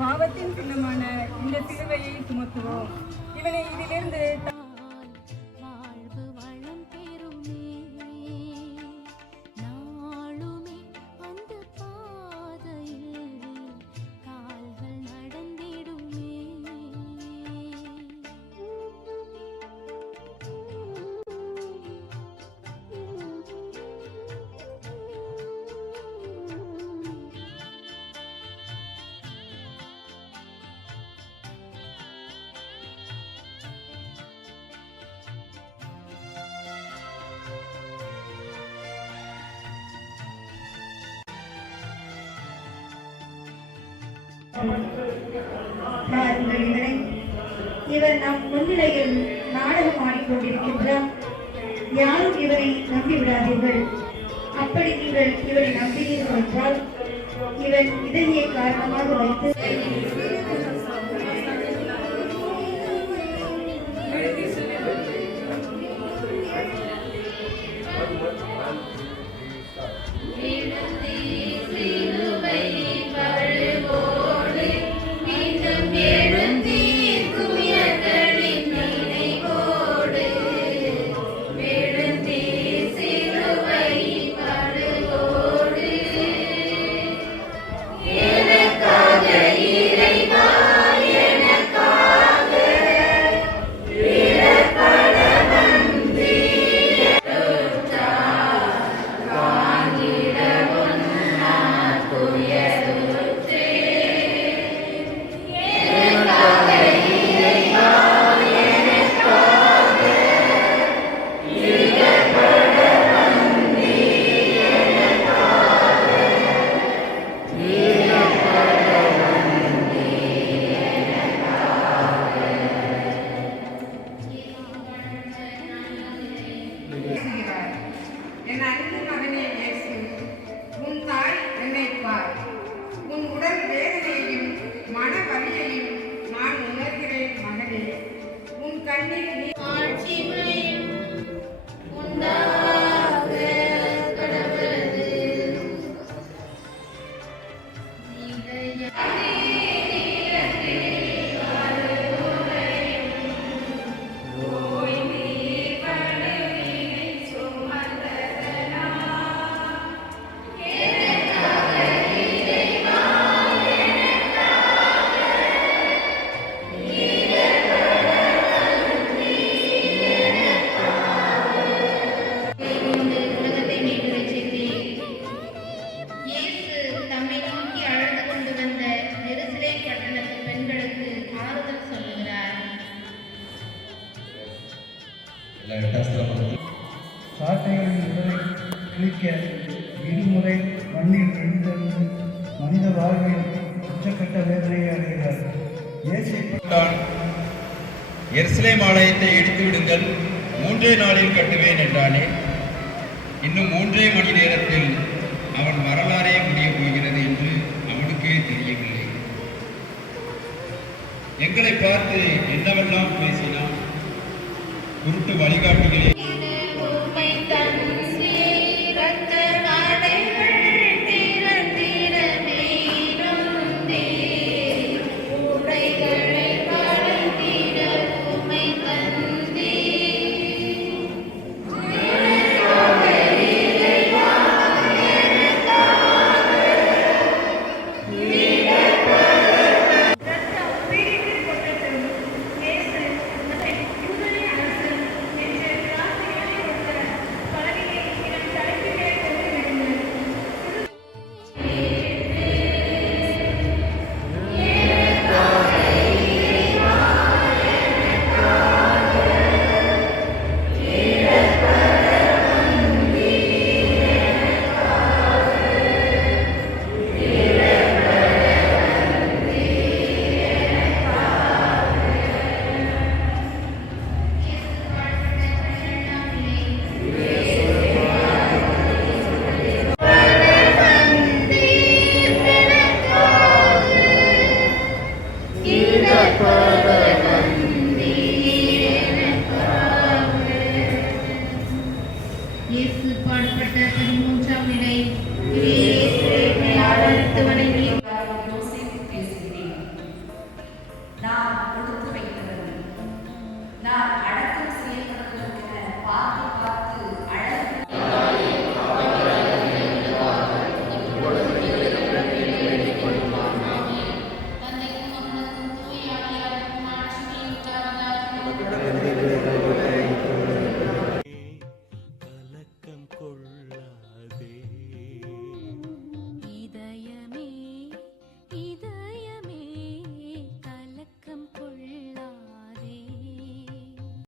பாவத்தின் சின்னமான இந்த சிலுவையை சுமத்துவோம். இவனை இதிலிருந்து இவர் நம் முன்னிலையில் நாடகம் ஆடிக்கொண்டிருக்கின்றார். யாரும் இவரை நம்பிவிடாதீர்கள். அப்படி நீங்கள் இவரை நம்பினீர்கள் என்றால் இவன் இதனையை காரணமாக வைத்து என் அன்பு மகனே இயேசு, உன் தாய் நினைப்பார். உன் உடல் வேதனையையும் மன வலியையும் நான் உணர்கிறேன் மகனே. உன் கண்ணில் சாட்டைகளின் உடலை கிழிக்க இருமுறை மண்ணில் எழுந்தெழுந்து மனித வாழ்வில் உச்சக்கட்ட வேதனையை அடைகிறார். எருசலேம் ஆலயத்தை இடித்து விடுங்கள், 3 நாளில் கட்டுவேன் என்றானே. இன்னும் 3 மணி நேரத்தில் அவன் வரலாறே முடிய போகிறது என்று அவனுக்கே தெரியவில்லை. எங்களை பார்த்து என்னவெல்லாம் பேசினான். குருட்டு வழிகாட்டிகளே இயேசு பாடுபட்ட 13ஆம் நிலை. இயேசுவை ஆராதித்து வணங்கி